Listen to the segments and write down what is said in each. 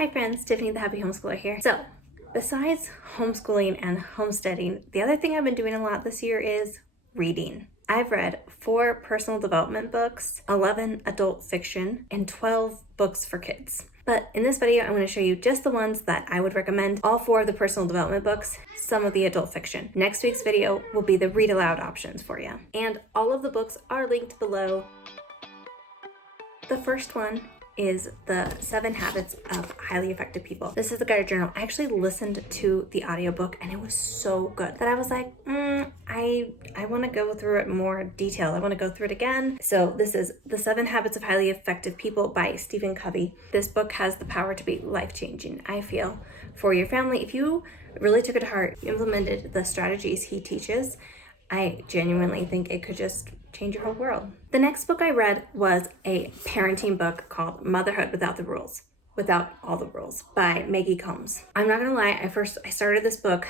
Hi friends, Tiffany the Happy Homeschooler here. So, besides homeschooling and homesteading, the other thing I've been doing a lot this year is reading. I've read 4 personal development books, 11 adult fiction, and 12 books for kids. But in this video, I'm going to show you just the ones that I would recommend, all 4 of the personal development books, some of the adult fiction. Next week's video will be the read aloud options for you. And all of the books are linked below. The first one is the 7 Habits of Highly Effective People. This is the guided journal. I actually listened to the audiobook and it was so good that I was like, I want to go through it more detail. I want to go through it again. So this is the 7 Habits of Highly Effective People by Stephen Covey. This book has the power to be life-changing, I feel, for your family. If you really took it to heart, implemented the strategies he teaches, I genuinely think it could just change your whole world. The next book I read was a parenting book called Motherhood Without All the Rules by Maggie Combs. I'm not gonna lie, I started this book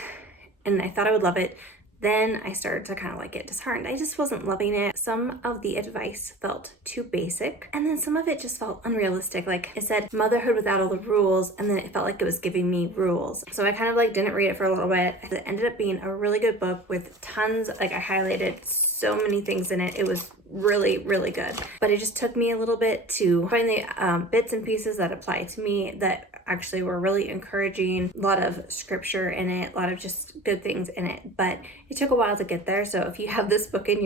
and I thought I would love it. Then I started to kind of like get disheartened. I just wasn't loving it. Some of the advice felt too basic, and then some of it just felt unrealistic. Like it said motherhood without all the rules, and then it felt like it was giving me rules. So I kind of like didn't read it for a little bit. It ended up being a really good book with tons, like I highlighted so many things in it. It was really, really good. But it just took me a little bit to find the bits and pieces that apply to me that actually were really encouraging. A lot of scripture in it, a lot of just good things in it, but it took a while to get there. So if you have this book in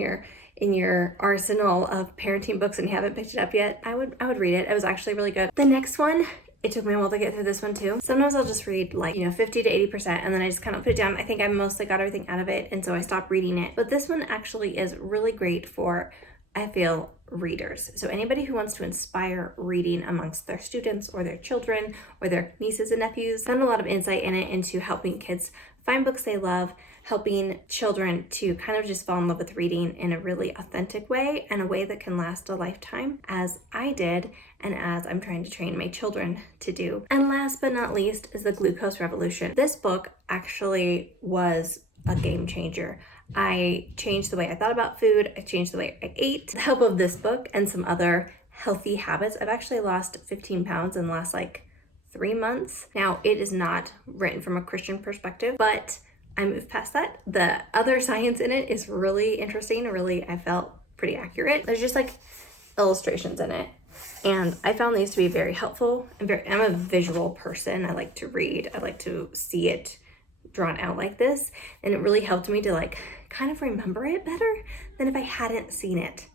your arsenal of parenting books and you haven't picked it up yet, I would read it. It was actually really good. The next one, it took me a while to get through this one too. Sometimes I'll just read like, 50 to 80% and then I just kind of put it down. I think I mostly got everything out of it and so I stopped reading it. But this one actually is really great for, I feel, readers. So anybody who wants to inspire reading amongst their students or their children or their nieces and nephews. Found a lot of insight in it into helping kids find books they love, helping children to kind of just fall in love with reading in a really authentic way and a way that can last a lifetime, as I did and as I'm trying to train my children to do. And last but not least is The Glucose Revolution. This book actually was a game changer. I changed the way I thought about food. I changed the way I ate. With the help of this book and some other healthy habits, I've actually lost 15 pounds in the last 3 months. Now, it is not written from a Christian perspective, but I moved past that. The other science in it is really interesting. I felt pretty accurate. There's just illustrations in it. And I found these to be very helpful. I'm a visual person. I like to read. I like to see it drawn out like this, and it really helped me to kind of remember it better than if I hadn't seen it.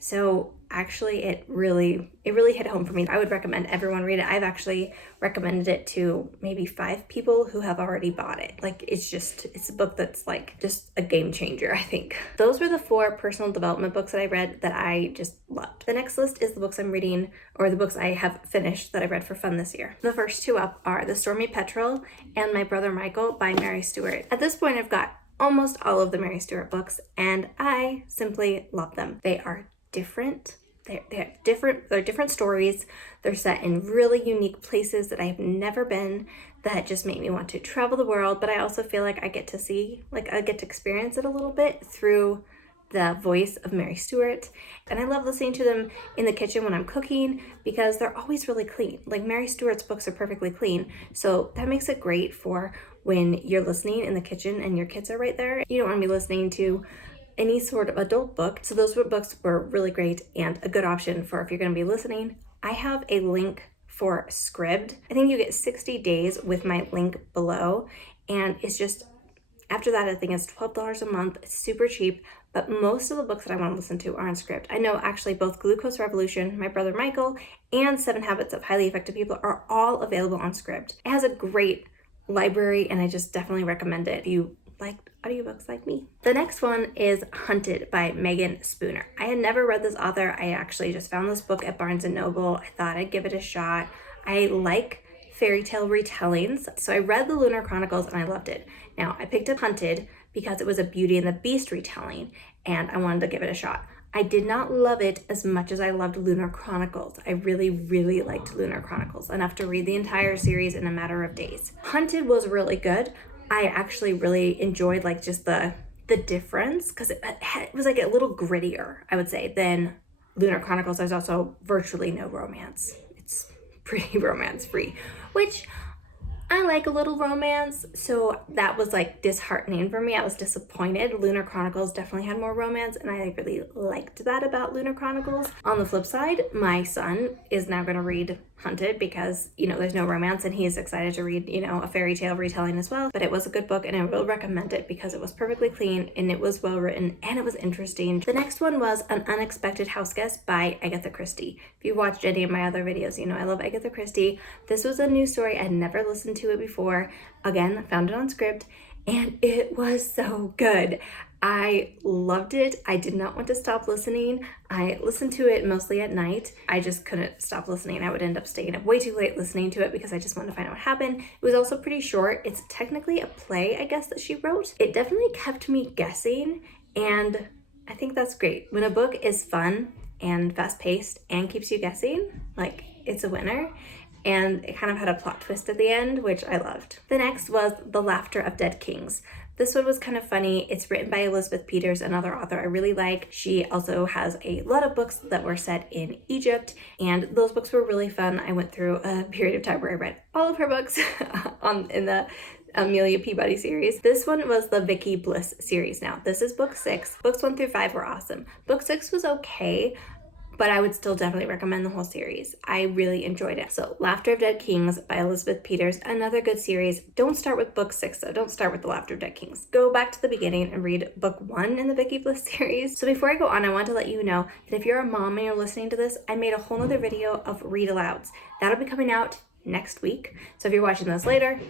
So actually it really hit home for me. I would recommend everyone read it. I've actually recommended it to maybe 5 people who have already bought it. It's a book that's just a game changer, I think. Those were the 4 personal development books that I read that I just loved. The next list is the books I'm reading, or the books I have finished that I've read for fun this year. The first 2 up are The Stormy Petrel and My Brother Michael by Mary Stewart. At this point, I've got almost all of the Mary Stewart books and I simply love them. They are different. They're different stories. They're set in really unique places that I've never been, that just make me want to travel the world. But I also feel like I get to experience it a little bit through the voice of Mary Stewart. And I love listening to them in the kitchen when I'm cooking because they're always really clean. Mary Stewart's books are perfectly clean. So that makes it great for when you're listening in the kitchen and your kids are right there. You don't want to be listening to any sort of adult book. So those books were really great and a good option for if you're going to be listening. I have a link for Scribd. I think you get 60 days with my link below. And it's just, after that, I think it's $12 a month. It's super cheap, but most of the books that I want to listen to are on Scribd. I know actually both Glucose Revolution, My Brother Michael, and 7 Habits of Highly Effective People are all available on Scribd. It has a great library and I just definitely recommend it if you like audiobooks like me. The next one is Hunted by Megan Spooner. I had never read this author. I actually just found this book at Barnes & Noble. I thought I'd give it a shot. I like fairy tale retellings, so I read the Lunar Chronicles and I loved it. Now, I picked up Hunted because it was a Beauty and the Beast retelling and I wanted to give it a shot. I did not love it as much as I loved Lunar Chronicles. I really, really liked Lunar Chronicles, enough to read the entire series in a matter of days. Hunted was really good. I actually really enjoyed just the difference because it was a little grittier, I would say, than Lunar Chronicles. There's also virtually no romance. It's pretty romance free, which I like a little romance, so that was like disheartening for me. I was disappointed. Lunar Chronicles definitely had more romance, and I really liked that about Lunar Chronicles. On the flip side, my son is now gonna read Hunted because, you know, there's no romance, and he's excited to read, you know, a fairy tale retelling as well. But it was a good book, and I will recommend it because it was perfectly clean, and it was well written, and it was interesting. The next one was An Unexpected House Guest by Agatha Christie. If you've watched any of my other videos, you know I love Agatha Christie. This was a new story. I'd never listened to it before. Again, found it on Scribd, and it was so good. I loved it. I did not want to stop listening. I listened to it mostly at night. I just couldn't stop listening. I would end up staying up way too late listening to it because I just wanted to find out what happened. It was also pretty short. It's technically a play, I guess, that she wrote. It definitely kept me guessing, and I think that's great. When a book is fun and fast-paced and keeps you guessing, like, it's a winner. And it kind of had a plot twist at the end, which I loved. The next was The Laughter of Dead Kings. This one was kind of funny. It's written by Elizabeth Peters, another author I really like. She also has a lot of books that were set in Egypt, and those books were really fun. I went through a period of time where I read all of her books in the Amelia Peabody series. This one was the Vicky Bliss series. Now, this is book 6. Books 1 through 5 were awesome. Book 6 was okay, but I would still definitely recommend the whole series. I really enjoyed it. So, Laughter of Dead Kings by Elizabeth Peters, another good series. Don't start with book 6 though. Don't start with The Laughter of Dead Kings. Go back to the beginning and read book 1 in the Vicky Bliss series. So before I go on, I want to let you know that if you're a mom and you're listening to this, I made a whole other video of read alouds. That'll be coming out next week. So if you're watching this later,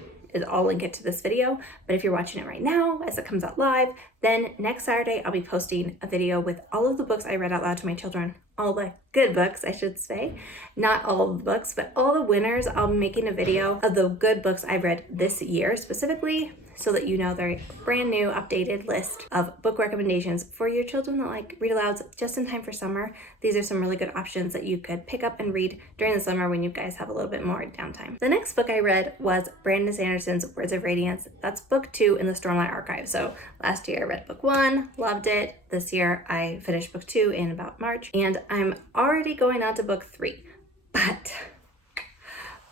I'll link it to this video, but if you're watching it right now as it comes out live, then next Saturday I'll be posting a video with all of the books I read out loud to my children. All the good books, I should say. Not all of the books, but all the winners. I'll be making a video of the good books I've read this year specifically, so that you know they're brand new, updated list of book recommendations for your children that like read alouds just in time for summer. These are some really good options that you could pick up and read during the summer when you guys have a little bit more downtime. The next book I read was Brandon Sanderson's Words of Radiance. That's book 2 in the Stormlight Archive. So last year I read book 1, loved it. This year I finished book 2 in about March, and I'm already going on to book 3. But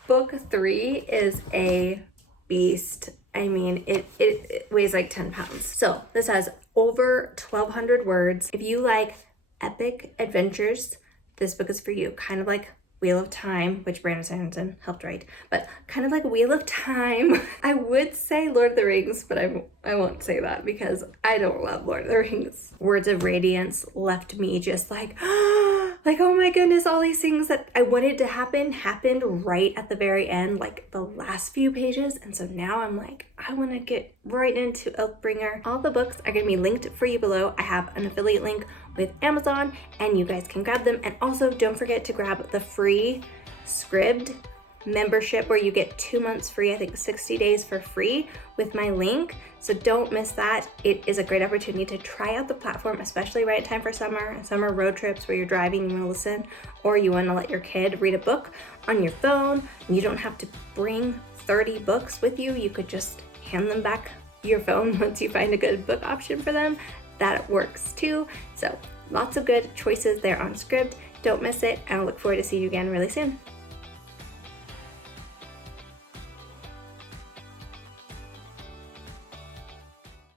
book 3 is a beast. I mean, it weighs like 10 pounds. So this has over 1,200 words. If you like epic adventures, this book is for you. Kind of like Wheel of Time, which Brandon Sanderson helped write, but kind of like Wheel of Time. I would say Lord of the Rings, but I won't say that because I don't love Lord of the Rings. Words of Radiance left me just like, like, oh my goodness, all these things that I wanted to happen happened right at the very end, like the last few pages. And so now I'm like, I want to get right into Oathbringer. All the books are going to be linked for you below. I have an affiliate link with Amazon and you guys can grab them. And also don't forget to grab the free Scribd membership where you get 2 months free, I think 60 days for free with my link. So don't miss that. It is a great opportunity to try out the platform, especially right in time for summer road trips where you're driving, you want to listen, or you want to let your kid read a book on your phone. You don't have to bring 30 books with you. You could just hand them back your phone once you find a good book option for them. That works too. So lots of good choices there on Scribd. Don't miss it, and I look forward to seeing you again really soon.